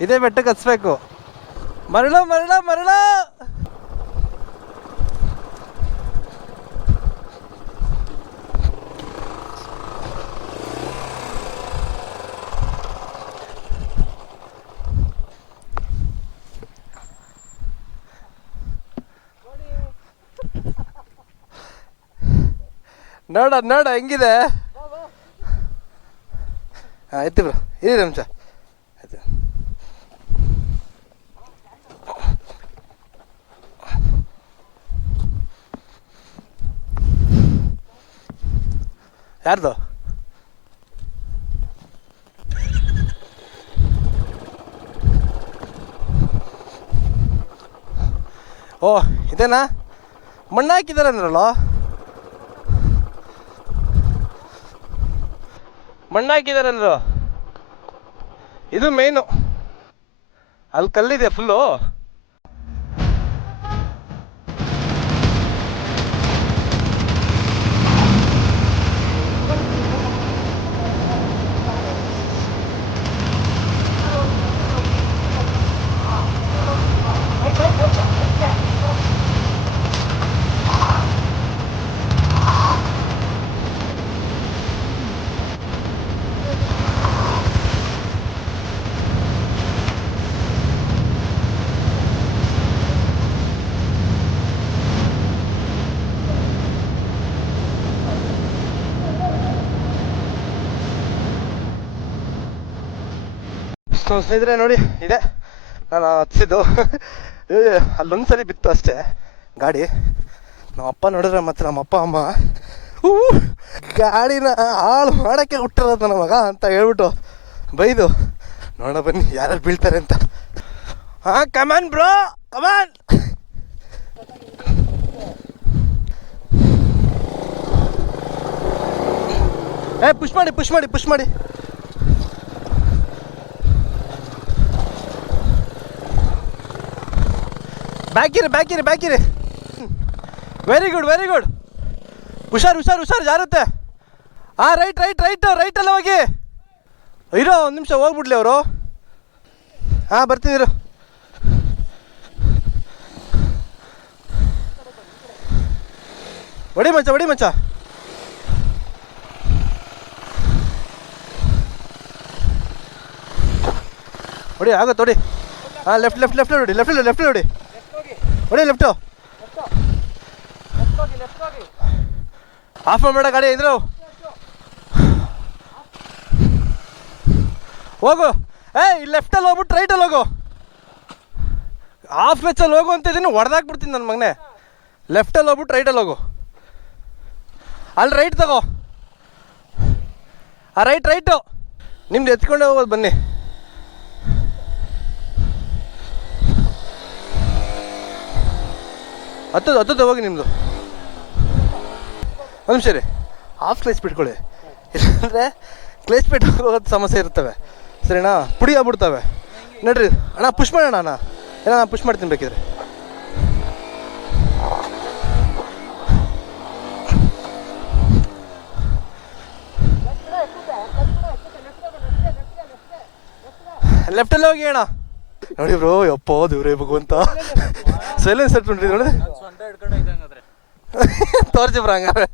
ಇದೇ ಬೆಟ್ಟಕ್ಕೆ ಹಚ್ಬೇಕು ಮರಳು ಮರಳ ಮರಳ! ನೋಡ ನೋಡ ಹೆಂಗಿದೆ? ಹಾಂ ಆಯ್ತು ಬ್ರೋ ಇರಿ ನಿಮಿಷ. ಯಾರ್ದು ಓ ಇದೇನಾ? ಮಣ್ಣು ಹಾಕಿದ್ದಾರೆ ಅಂದ್ರಲ್ಲ? ಮಣ್ಣು ಹಾಕಿದ್ದಾರೆ ಅಂದ್ರು. ಇದು ಮೇಯ್ನು ಅಲ್ಲಿ ಕಲ್ಲಿದೆ ಫುಲ್ಲು ಸೊ ಸ್ನೇಹಿತರೆ ನೋಡಿ, ಇದೆ. ನಾನು ಹತ್ಸಿದ್ದು. ಅಲ್ಲೊಂದು ಸರಿ ಬಿತ್ತು ಅಷ್ಟೇ. ಗಾಡಿ. ನಮ್ಮ ಅಪ್ಪ ನೋಡಿದ್ರೆ ಮತ್ತೆ ನಮ್ಮ ಅಪ್ಪ, ಅಮ್ಮ, ಹೂ, ಗಾಡಿನ ಹಾಳು ಮಾಡೋಕ್ಕೆ ಹುಟ್ಟಿರೋದು ನನ್ನ ಮಗ ಅಂತ ಹೇಳ್ಬಿಟ್ಟು ಬೈದು, ನೋಡ ಬನ್ನಿ ಯಾರು ಬೀಳ್ತಾರೆ ಅಂತ. ಹಾಂ come on bro come on ಏ ಪುಷ್ ಮಾಡಿ ಪುಷ್ ಮಾಡಿ ಪುಷ್ ಮಾಡಿ. ಬ್ಯಾಕಿರಿ ಬ್ಯಾಕಿರಿ ಬ್ಯಾಕಿರಿ ವೆರಿ ಗುಡ್ ವೆರಿ ಗುಡ್ ಹುಷಾರ್ ಹುಷಾರ್ ಹುಷಾರ್ ಜಾರುತ್ತೆ ಹಾಂ ರೈಟ್ ರೈಟ್ ರೈಟ್ ರೈಟಲ್ಲ ಹೋಗಿ. ಇರೋ, ಒಂದು ನಿಮಿಷ ಹೋಗ್ಬಿಡ್ಲಿ ಅವರು. ಹಾಂ ಬರ್ತೀನಿ ಒಡಿ ಮಂಚ ಒಡಿ ಮಚ್ಚ. ಹೊಡಿ ಆಗತ್ತೆ ಹೊಡಿ ಹಾಂ ಲೆಫ್ಟ್ ಲೆಫ್ಟ್ ಲೆಫ್ಟ್ ಹೊಡಿ ಲೆಫ್ಟ್ ಲೆಫ್ಟ್ ಹೊಡಿ ಹೊಡಿ ಲೆಫ್ಟು ಆಫ್ ಮಾಡಬೇಡ ಗಾಡಿ ಇದ್ರು. ಹೋಗು. ಏ ಲೆಫ್ಟಲ್ಲಿ ಹೋಗ್ಬಿಟ್ಟು ರೈಟಲ್ಲಿ ಹೋಗು. ಆಫ್ ವೆಚ್ಚಲ್ಲಿ ಹೋಗು ಅಂತ ಇದೀನಿ, ಹೊಡೆದಾಕ್ಬಿಡ್ತೀನಿ ನನ್ನ ಮಗನೇ. ಲೆಫ್ಟಲ್ಲಿ ಹೋಗ್ಬಿಟ್ಟು ರೈಟಲ್ಲಿ ಹೋಗು. ಅಲ್ಲಿ ರೈಟ್ ತಗೋ. ಆ ರೈಟ್ ರೈಟು ನಿಮ್ದು ಎತ್ಕೊಂಡೇ ಹೋಗೋದು ಬನ್ನಿ. ಹತ್ತದು, ಹತ್ತದ ಹೋಗಿ ನಿಮ್ಮದು ಒಂದು ನಿಮಿಷ ರೀ ಹಾಫ್ ಕ್ಲೇಸ್ ಬಿಟ್ಕೊಳ್ಳಿ. ಇಲ್ಲಾಂದರೆ ಕ್ಲೇಸ್ ಬಿಟ್ಟು ಹೋಗೋದು ಸಮಸ್ಯೆ ಇರ್ತವೆ. ಸರಿನಾ? ಪುಡಿ ಆಗ್ಬಿಡ್ತವೆ. ನೋಡ್ರಿ. ಅಣ್ಣ ಪುಷ್ ಮಾಡೋಣ ಅಣ್ಣ. ಏನೋ, ನಾನು ಪುಷ್ ಮಾಡ್ತೀನಿ ಬೇಕಿದ್ರೆ. ಲೆಫ್ಟಲ್ಲಿ ಹೋಗಿ ಅಣ್ಣ. ನೋಡಿ ಬ್ರೋ, ಯಪ್ಪೋ, ದೇವ್ರೇ ಭಗವಂತ. ಸೈಲೆನ್ಸ್ ಸೆಟ್ ನೋಡಿ ಹಿಡ್ಕೊಂಡು ಇದ್ದಂಗಾದ್ರೆ ತೋರ್ಸಿ ಬ್ರೋ ಹಂಗಾರೆ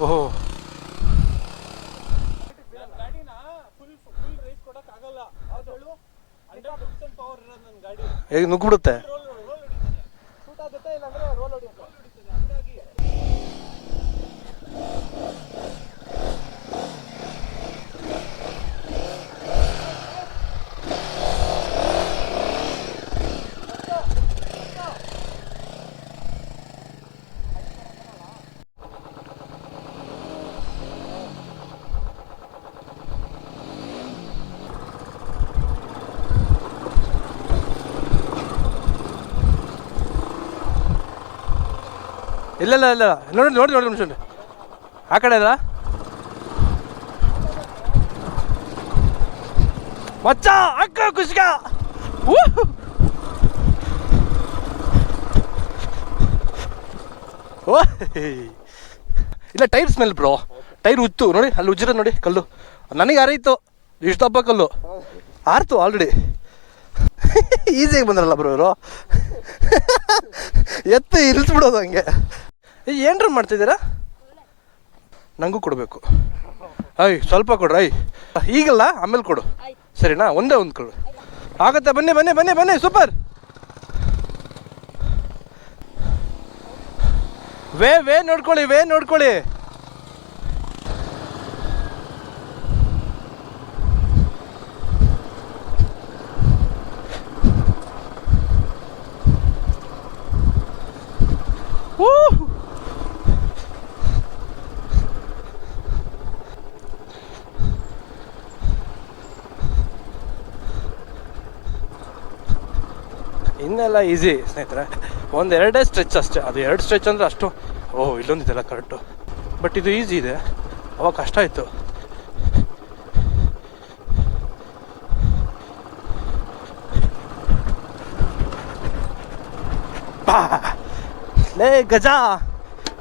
ಓಹೋ ಗಾಡಿನ ಫುಲ್ ಫುಲ್ ರೇಸ್ ಕೊಡಕ್ ಆಗಲ್ಲ ಯಾವ್ದು ಹಂಡ್ರೆಡ್ ಪರ್ಸೆಂಟ್ ಇಲ್ಲ ಇಲ್ಲ ಇಲ್ಲ. ನೋಡಿ ನೋಡಿ ನೋಡಿ, ನಿಮಿಷ ಆ ಕಡೆ ಇಲ್ಲ ಮಚ್ಚ ಅಕ್ಕ ಕುಷ್ಕ. ಓ ಇಲ್ಲ, ಟೈರ್ ಸ್ಮೆಲ್ ಬ್ರೋ. ಟೈರ್ ಉತ್ತು. ನೋಡಿ, ಅಲ್ಲಿ ಉಜ್ಜಿರೋದು ನೋಡಿ, ಕಲ್ಲು. ನನಗೆ ಅರೈತು ಇಷ್ಟು ತಪ್ಪ ಕಲ್ಲು. ಆರ್ತು ಆಲ್ರೆಡಿ ಈಸಿಯಾಗಿ ಬಂದ್ರಲ್ಲ ಬ್ರೋ ಇವರು. ಎತ್ತು ಇಳಿಸ್ಬಿಡೋದು ಹಂಗೆ. ಏನ್ರ ಮಾಡ್ತಿದ್ದೀರಾ? ನನಗೂ ಕೊಡಬೇಕು. ಅಯ್ ಸ್ವಲ್ಪ ಕೊಡ್ರಿ ಅಯ್ ಈಗಲ್ಲ, ಆಮೇಲೆ ಕೊಡು. ಸರಿನಾ? ಒಂದೇ ಒಂದು ಕೊಡು. ಆಗತ್ತೆ? ಬನ್ನಿ ಬನ್ನಿ ಬನ್ನಿ ಬನ್ನಿ, ಸೂಪರ್. ವೇ ವೇ, ನೋಡ್ಕೊಳ್ಳಿ ವೇ, ನೋಡ್ಕೊಳ್ಳಿ. ಇನ್ನೆಲ್ಲ ಈಸಿ ಸ್ನೇಹಿತರೆ. ಒಂದು ಎರಡೇ ಸ್ಟ್ರೆಚ್ ಅಷ್ಟೇ. ಅದು ಎರಡು ಸ್ಟ್ರೆಚ್ ಅಂದರೆ ಅಷ್ಟು ಓಹ್ ಇಲ್ಲೊಂದಿದೆಲ್ಲ ಕರೆಕ್ಟು. ಬಟ್ ಇದು ಈಸಿ ಇದೆ. ಅವಾಗ ಕಷ್ಟ ಇತ್ತು ಲೇ, ಗಜ!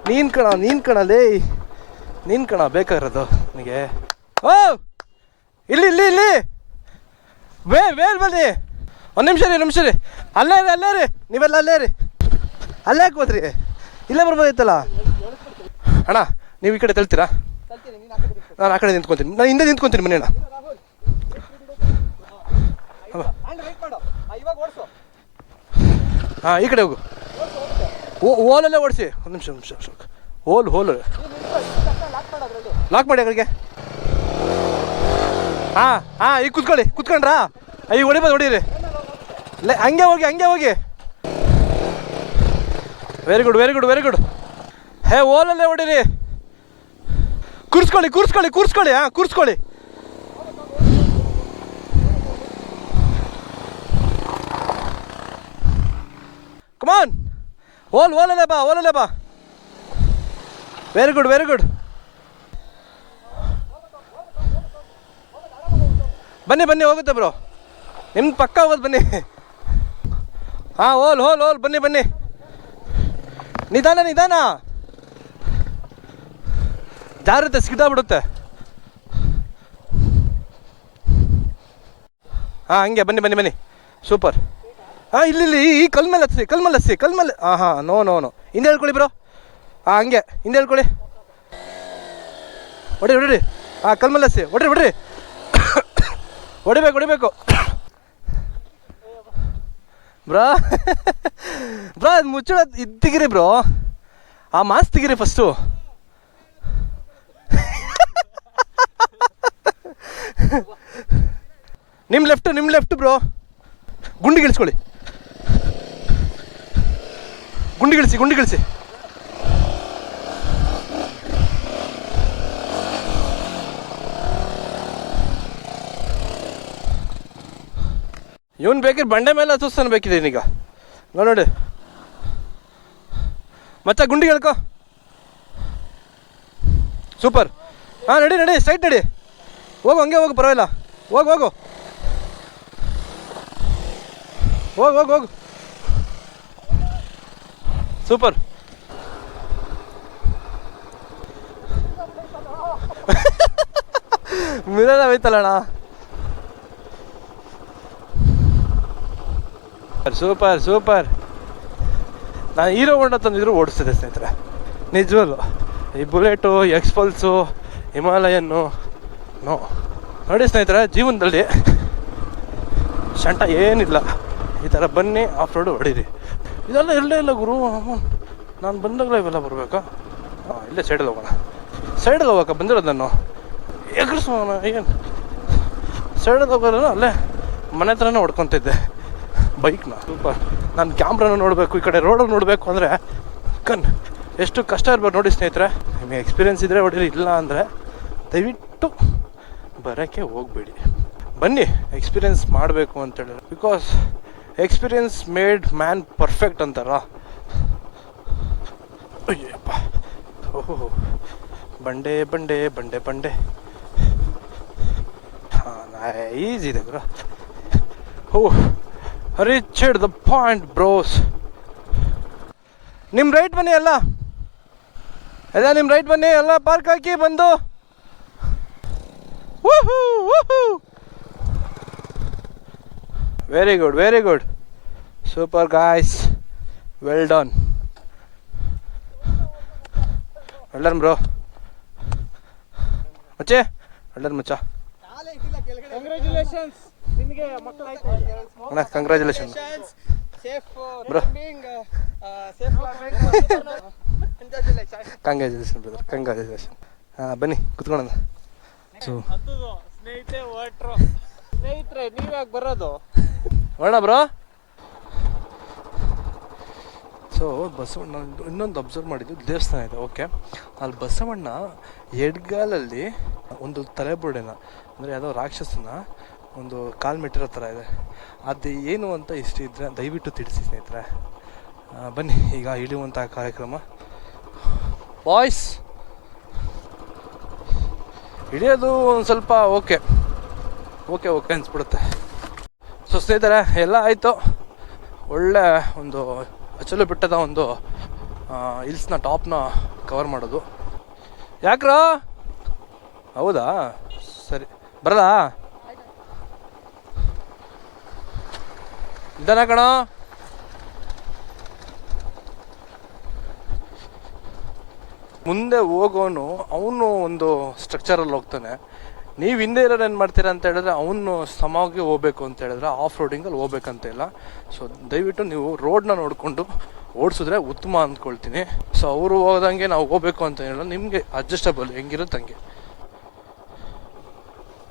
ನೀನ್ ಕಣ ನೀನ್ ಕಣ, ಲೇ! ನೀನ್ ಕಣ, ಬೇಕಾಗಿರೋದು ನನಗೆ. ಓ! ಇಲ್ಲಿ ಇಲ್ಲಿ ಇಲ್ಲಿ! ವೇ ವೇಲ್ ಬನ್ನಿ. ಒಂದು ನಿಮಿಷ ರೀ ನಿಮಿಷ ರೀ ಅಲ್ಲೇ ರೀ ಅಲ್ಲೇ ರೀ ನೀವೆಲ್ಲ ಅಲ್ಲೇ ರೀ ಅಲ್ಲೇ ಯಾಕೆ ಇಲ್ಲೇ ಬರ್ಬೋದಿತ್ತಲ್ಲ? ಅಣ್ಣ, ನೀವು ಈ ಕಡೆ ತಳ್ತೀರಾ ನಾನು ಆ ಕಡೆ ನಿಂತ್ಕೊತೀನಿ. ನಾನು ಹಿಂದೆ ನಿಂತ್ಕೊತೀನಿ ಮನೆ ಓಡಿಸು ಹಾಂ, ಈ ಕಡೆ ಹೋಗು. ಓ ಓಲಲ್ಲೇ ಓಡಿಸಿ. ಒಂದು ನಿಮಿಷ ಒಂದು ನಿಮಿಷ ಹೋಲ್ ಹೋಲ್ ಲಾಕ್ ಮಾಡಿ ಅಲ್ಲಿಗೆ ಹಾಂ ಹಾಂ, ಈಗ ಕುತ್ಕೊಳ್ಳಿ. ಕುತ್ಕೊಂಡ್ರಾ? ಈಗ ಹೊಡಿಬೋದು, ಹೊಡೀರಿ. ಲೇ, ಹಂಗೆ ಹೋಗಿ ಹಂಗೆ ಹೋಗಿ. Very good very good very good ಹೇ, ಓಲಲ್ಲೇ ಹೊಡಿರಿ. ಕೂರ್ಸ್ಕೊಳ್ಳಿ ಕೂರ್ಸ್ಕೊಳ್ಳಿ ಕೂರ್ಸ್ಕೊಳ್ಳಿ, ಹಾಂ, ಕೂರಿಸ್ಕೊಳ್ಳಿ. ಕುಮಾನ್ ಓಲ್, ಓಲಲ್ಲೇ ಬಾ ಓಲಲ್ಲೇ ಬಾ. ವೆರಿ ಗುಡ್ ವೆರಿ ಗುಡ್ ಬನ್ನಿ ಬನ್ನಿ, ಹೋಗುತ್ತೆ ಬ್ರೋ ನಿಮ್ಮ ಪಕ್ಕ ಹೋಗೋದು ಬನ್ನಿ. ಹಾಂ ಓಲ್ ಹೋಲ್ ಹೋಲ್, ಬನ್ನಿ ಬನ್ನಿ. ನಿಧಾನ ನಿಧಾನ. ಜಾರುತ್ತೆ ಸಿಗ್ದಾಗ್ಬಿಡುತ್ತೆ ಹಾಂ, ಹಂಗೆ, ಬನ್ನಿ ಬನ್ನಿ ಬನ್ನಿ. ಸೂಪರ್. ಹಾಂ, ಇಲ್ಲಿ ಇಲ್ಲಿ, ಈ ಕಲ್ ಮೇಲೆ ಹತ್ಸಿ, ಕಲ್ ಮೇಲೆ ಹಾಂ ಹಾಂ ನೋ ನೋ ನೋ. ಹಿಂದೆ ಹೇಳ್ಕೊಳ್ಳಿ ಬ್ರೋ. ಹಾಂ, ಹಂಗೆ, ಹಿಂದೆ ಹೇಳ್ಕೊಳ್ಳಿ. ಹೊಡಿ ಹೊಡಿರಿ ಹಾಂ, ಕಲ್ ಮೇಲೆ ಹತ್ಸಿ. ಹೊಡ್ರಿ ಹೊಡ್ರಿ. ಹೊಡಿಬೇಕು ಹೊಡಿಬೇಕು. ಬ್ರೋ. ಬ್ರೋ, ಅದು ಮುಚ್ಚಳ ಇದು ತೆಗಿರಿ ಬ್ರೋ. ಆ ಮಾಸ್ ತೆಗಿರಿ ಫಸ್ಟು. ನಿಮ್ಮ ಲೆಫ್ಟು ನಿಮ್ಮ ಲೆಫ್ಟ್ ಬ್ರೋ. ಗುಂಡಿ ಗಿಳಿಸ್ಕೊಳ್ಳಿ. ಗುಂಡಿ ಇವನ್ ಬೇಕಿದ್ರೆ ಬಂಡೆ ಮೇಲೆ ಹತ್ತಿಸ್ತಾನೆ ಬೇಕಿದೆ ಈಗ ನೋಡಿ. ಮತ್ತೆ ಗುಂಡಿ ಹೇಳ್ಕೊ. ಸೂಪರ್ ಹಾಂ, ನಡಿ ನಡಿ ಸ್ಟ್ರೈಟ್ ನಡಿ. ಹೋಗು, ಹಂಗೆ ಹೋಗು, ಪರವಾಗಿಲ್ಲ. ಹೋಗು ಹೋಗು. ಹೋಗು ಹೋಗು ಹೋಗು. ಸೂಪರ್ ಮಿರಲ್ಲ ಹೋಯ್ತಲ್ಲಣ್ಣ ಸೂಪರ್ ಸೂಪರ್ ನಾನು ಹೀರೋ ಹೊಂಡ ತಂದಿದ್ರು ಓಡಿಸ್ತಿದ್ದೆ ಸ್ನೇಹಿತರೆ. ನಿಜವಲ್ಲು. ಈ ಬುಲೆಟು ಎಕ್ಸ್ಪಲ್ಸು ಹಿಮಾಲಯನ್ನು ನೋ ನೋಡಿ ಸ್ನೇಹಿತರೆ, ಜೀವನದಲ್ಲಿ ಶಂಟ ಏನಿಲ್ಲ. ಈ ಥರ ಬನ್ನಿ ಆಫ್ ರೋಡು ಹೊಡೀರಿ. ಇದೆಲ್ಲ ಇರಲೇ ಇಲ್ಲ ಗುರು. ನಾನು ಬಂದಾಗಲೇ ಇವೆಲ್ಲ ಬರಬೇಕಾ? ಹಾಂ ಇಲ್ಲೇ ಸೈಡಲ್ಲಿ ಹೋಗೋಣ. ಸೈಡಲ್ಲಿ ಹೋಗಕ್ಕ ಬಂದಿರೋದು ನಾನು. ಏನು? ಸೈಡಲ್ಲಿ ಹೋಗೋಲ್ಲ ಅಲ್ಲೇ ಮನೆ ಹತ್ರನೇ ಹೊಡ್ಕೊತಿದ್ದೆ. ಬೈಕ್ನ ಸೂಪರ್ ನಾನು ಕ್ಯಾಮ್ರಾನ ನೋಡಬೇಕು, ಈ ಕಡೆ ರೋಡಲ್ಲಿ ನೋಡಬೇಕು ಅಂದರೆ ಕನ್ ಎಷ್ಟು ಕಷ್ಟ ಇರ್ಬೋದು ನೋಡಿ ಸ್ನೇಹಿತರೆ. ನಿಮಗೆ ಎಕ್ಸ್ಪೀರಿಯನ್ಸ್ ಇದ್ದರೆ ಹೊಡೀರಿ ಇಲ್ಲ ಅಂದರೆ ದಯವಿಟ್ಟು ಬರೋಕ್ಕೆ ಹೋಗಬೇಡಿ. ಬನ್ನಿ ಎಕ್ಸ್ಪೀರಿಯನ್ಸ್ ಮಾಡಬೇಕು ಅಂತೇಳಿದ್ರೆ because experience made man perfect ಅಂತಾರ. ಅಯ್ಯಪ್ಪ ಓಹೋ. ಬಂಡೆ ಬಂಡೆ ಬಂಡೆ ಬಂಡೆ. ಹಾಂ ಈಸಿ ಇದೆ ಗುರು. ಓ ರಿಚ್ ದ ಪಾಯಿಂಟ್ ಬ್ರೋಸ್ ನಿಮ್ಮ ರೈಟ್ ಬನ್ನಿ ಅಲ್ಲ ಎಲ್ಲ ನಿಮ್ಮ ರೈಟ್ ಬನ್ನಿ, ಎಲ್ಲ ಪಾರ್ಕ್ ಹಾಕಿ ಬಂದು. Very good very good super guys well done done bro ಮಚ್ಚೆ ಡನ್ ಮಚ್ಚ. ಅಣ್ಣ congratulation. Safe congratulation brother congratulation ಹಾಂ ಬನ್ನಿ ಕುತ್ಕೊಳ್ಳೋಣ. ಸೊ ಸ್ನೇಹಿತರೆ ಸ್ನೇಹಿತೆ ಹೊಟ್ರು ಸ್ನೇಹಿತರೆ ನೀವ್ಯಾಕೆ ಬರೋದು? ಹೊರಣ ಬ್ರೋ. ಸೊ ಬಸವಣ್ಣ ಇನ್ನೊಂದು ಅಬ್ಸರ್ವ್ ಮಾಡಿದ್ದು ದೇವಸ್ಥಾನ ಇದೆ ಓಕೆ ಅಲ್ಲಿ ಬಸವಣ್ಣ ಎಡ್ಗಾಲಲ್ಲಿ ಒಂದು ತಲೆಬುರುಡೆನ ಅಂದರೆ ಯಾವುದೋ ರಾಕ್ಷಸನ ಒಂದು ಕಾಲು ಮೆಟ್ಟಿರೋ ಥರ ಇದೆ. ಅದು ಏನು ಅಂತ ಇಷ್ಟ ಇದ್ದರೆ ದಯವಿಟ್ಟು ತಿಳಿಸಿ ಸ್ನೇಹಿತರೆ. ಬನ್ನಿ, ಈಗ ಇಳಿಯುವಂಥ ಕಾರ್ಯಕ್ರಮ. ಬಾಯ್ಸ್ ಇಳಿಯೋದು ಒಂದು ಸ್ವಲ್ಪ ಓಕೆ. ಓಕೆ ಓಕೆ ಅನಿಸ್ಬಿಡುತ್ತೆ. ಸೊ ಸ್ನೇಹಿತರೆ, ಎಲ್ಲ ಆಯಿತು. ಒಳ್ಳೆ ಒಂದು ಅಚಲು ಬೆಟ್ಟದ ಒಂದು ಹಿಲ್ಸ್ನ ಟಾಪ್ನ ಕವರ್ ಮಾಡೋದು. ಯಾಕ್ರ? ಹೌದಾ? ಸರಿ. ಬರಲಾ? ನಿಧಾನ ಮುಂದೆ ಹೋಗೋನು, ಅವನು ಒಂದು ಸ್ಟ್ರಕ್ಚರಲ್ಲಿ ಹೋಗ್ತಾನೆ. ನೀವು ಹಿಂದೆ ಇರೋರು ಏನು ಮಾಡ್ತೀರಾ ಅಂತ ಹೇಳಿದ್ರೆ ಅವನು ಸಮವಾಗಿ ಹೋಗ್ಬೇಕು ಅಂತ ಹೇಳಿದ್ರೆ ಆಫ್ ರೋಡಿಂಗಲ್ಲಿ ಹೋಗ್ಬೇಕಂತ ಇಲ್ಲ. ಸೊ ದಯವಿಟ್ಟು ನೀವು ರೋಡ್ನ ನೋಡಿಕೊಂಡು ಓಡಿಸಿದ್ರೆ ಉತ್ತಮ ಅಂದ್ಕೊಳ್ತೀನಿ. ಸೊ ಅವರು ಹೋದಂಗೆ ನಾವು ಹೋಗ್ಬೇಕು ಅಂತ ಹೇಳೋ ನಿಮಗೆ ಅಡ್ಜಸ್ಟಬಲ್ ಹೆಂಗಿರುತ್ತೆ ಹಂಗೆ.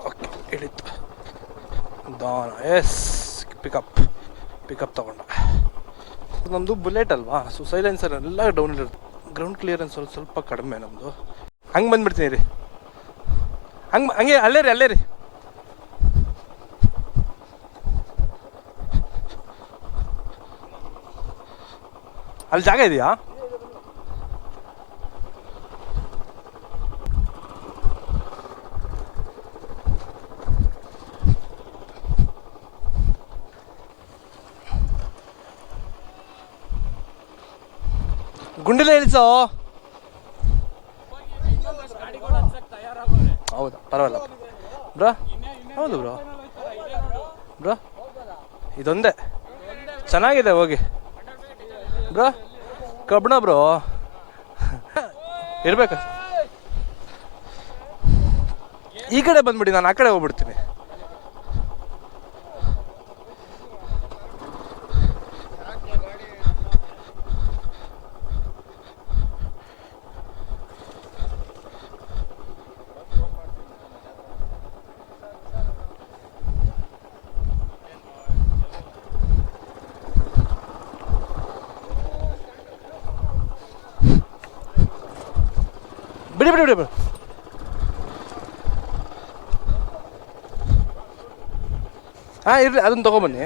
ಓಕೆ ಹಿಡಿತು ಎಸ್ ಪಿಕಪ್ ಪಿಕಪ್ ತಗೊಂಡ. ನಮ್ಮದು ಬುಲೆಟ್ ಅಲ್ವಾ? ಸೊ ಸೈಲೆನ್ಸರ್ ಎಲ್ಲ ಡೌನ್ ಇರುತ್ತೆ. ಗ್ರೌಂಡ್ ಕ್ಲಿಯರೆನ್ಸ್ ಸ್ವಲ್ಪ ಸ್ವಲ್ಪ ಕಡಿಮೆ ನಮ್ಮದು ಹಂಗೆ ಬಂದ್ಬಿಡ್ತೀನಿ ರೀ. ಹಂಗೆ ಹಂಗೆ ಅಲ್ಲೇ ರೀ ಅಲ್ಲೇ ರೀ. ಅಲ್ಲಿ ಜಾಗ ಇದೆಯಾ? ಗುಂಡಿಲ ಇಳಿಸೋ ಹೌದಾ, ಪರವಾಗಿಲ್ಲ. ಬ್ರೋ, ಹೌದು ಬ್ರೋ. ಬ್ರೋ, ಇದೊಂದೇ. ಚೆನ್ನಾಗಿದೆ, ಹೋಗಿ. ಬ್ರೋ ಕಬ್ಬಣ ಬ್ರೋ. ಇರ್ಬೇಕು. ಈ ಕಡೆ ಬಂದ್ಬಿಡಿ, ನಾನು ಆ ಕಡೆ ಹೋಗ್ಬಿಡ್ತೀನಿ. ಬಿಡಿ ಬಿಡಿ ಬಿಡಿ ಬಿಡಿ ಹಾಂ ಇರಲಿ ಅದನ್ನು ತೊಗೊಬನ್ನಿ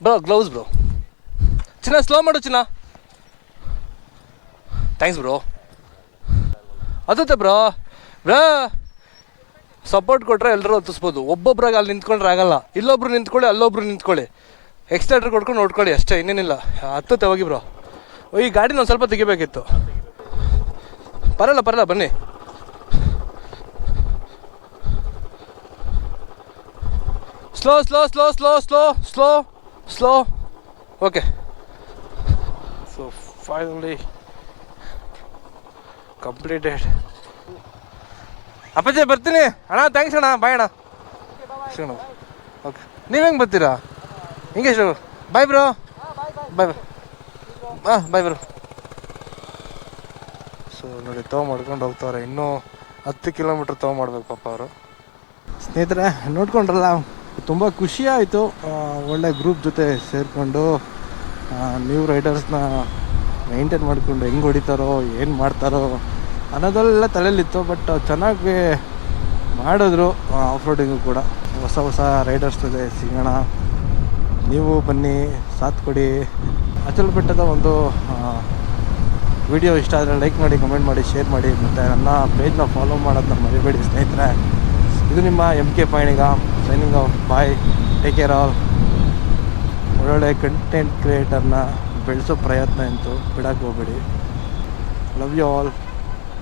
ಬ್ರೋ ಗ್ಲೌಸ್ ಬ್ರೋ ಚಿನ್ನ ಸ್ಲೋ ಮಾಡು ಚಿನ್ನ ಥ್ಯಾಂಕ್ಸ್ ಬ್ರೋ ಅದುತ್ತೆ ಬ್ರೋ ಬ್ರೋ ಸಪೋರ್ಟ್ ಕೊಟ್ಟರೆ ಎಲ್ಲರೂ ಹೊತ್ತಿಸ್ಬೋದು. ಒಬ್ಬೊಬ್ರಾಗ ಅಲ್ಲಿ ನಿಂತ್ಕೊಂಡ್ರೆ ಆಗಲ್ಲ. ಇಲ್ಲೊಬ್ರು ನಿಂತ್ಕೊಳ್ಳಿ, ಅಲ್ಲೊಬ್ರು ನಿಂತ್ಕೊಳ್ಳಿ. ಎಕ್ಸ್ಟ್ರಾಡ್ರ್ ಕೊಡ್ಕೊಂಡು ನೋಡ್ಕೊಳ್ಳಿ ಅಷ್ಟೇ, ಇನ್ನೇನಿಲ್ಲ. ಹತ್ತುತ್ತೆ ಹೋಗಿ ಬ್ರೋ ಈ ಗಾಡಿನ ಒಂದು ಸ್ವಲ್ಪ ತೆಗಿಬೇಕಿತ್ತು. ಪರಲ್ಲ ಪರಲ್ಲ, ಬನ್ನಿ. Slow slow slow slow slow slow slow okay so finally completed ಅಪ್ಪಾಜಿ, ಬರ್ತೀನಿ. ಅಣ್ಣ ಥ್ಯಾಂಕ್ಸ್ ಅಣ್ಣ. ಬಾಯ್ ಅಣ್ಣ. ಶಿವಣ್ಣ. ಓಕೆ ನೀವು ಹೆಂಗೆ ಬರ್ತೀರಾ? ಹಿಂಗೆ Shiva bye bro bye bro ಹಾಂ ಬಾಯ್ ಬ್ರೋ ಸೊ ನೋಡಿ ತಗೊ ಮಾಡ್ಕೊಂಡು ಹೋಗ್ತಾವ್ರೆ. ಇನ್ನೂ ಹತ್ತು ಕಿಲೋಮೀಟ್ರ್ ತೋ ಮಾಡ್ಬೇಕು ಪಾಪ ಅವರು. ಸ್ನೇಹಿತರೆ, ನೋಡ್ಕೊಂಡ್ರಲ್ಲ, ತುಂಬ ಖುಷಿ ಆಯಿತು. ಒಳ್ಳೆ ಗ್ರೂಪ್ ಜೊತೆ ಸೇರಿಕೊಂಡು ನ್ಯೂ ರೈಡರ್ಸ್ನ ಮೈಂಟೈನ್ ಮಾಡಿಕೊಂಡು ಹೆಂಗೆ ಹೊಡಿತಾರೋ, ಏನು ಮಾಡ್ತಾರೋ ಅನ್ನೋದೆಲ್ಲ ತಲೆಯಲ್ಲಿತ್ತು ಬಟ್ ಚೆನ್ನಾಗಿ ಮಾಡಿದ್ರು ಆಫ್ ರೋಡಿಂಗು ಕೂಡ. ಹೊಸ ಹೊಸ ರೈಡರ್ಸ್ ಜೊತೆ ಸಿಗೋಣ. ನೀವು ಬನ್ನಿ, ಸಾಥ್ ಕೊಡಿ. ಅಚಲ್ ಬೆಟ್ಟದ ಒಂದು ವಿಡಿಯೋ ಇಷ್ಟ ಆದರೆ ಲೈಕ್ ಮಾಡಿ ಕಮೆಂಟ್ ಮಾಡಿ ಶೇರ್ ಮಾಡಿ, ಮತ್ತು ನನ್ನ ಪೇಜ್ನ ಫಾಲೋ ಮಾಡೋದನ್ನ ಮರಿಬೇಡಿ ಸ್ನೇಹಿತರೆ. ಇದು ನಿಮ್ಮ M K Payaniga signing off bye take care all ಒಳ್ಳೊಳ್ಳೆ ಕಂಟೆಂಟ್ ಕ್ರಿಯೇಟರ್ನ ಬೆಳೆಸೋ ಪ್ರಯತ್ನ ಅಂತೂ ಬಿಡಕ್ಕೆ ಹೋಗ್ಬೇಡಿ. Love you all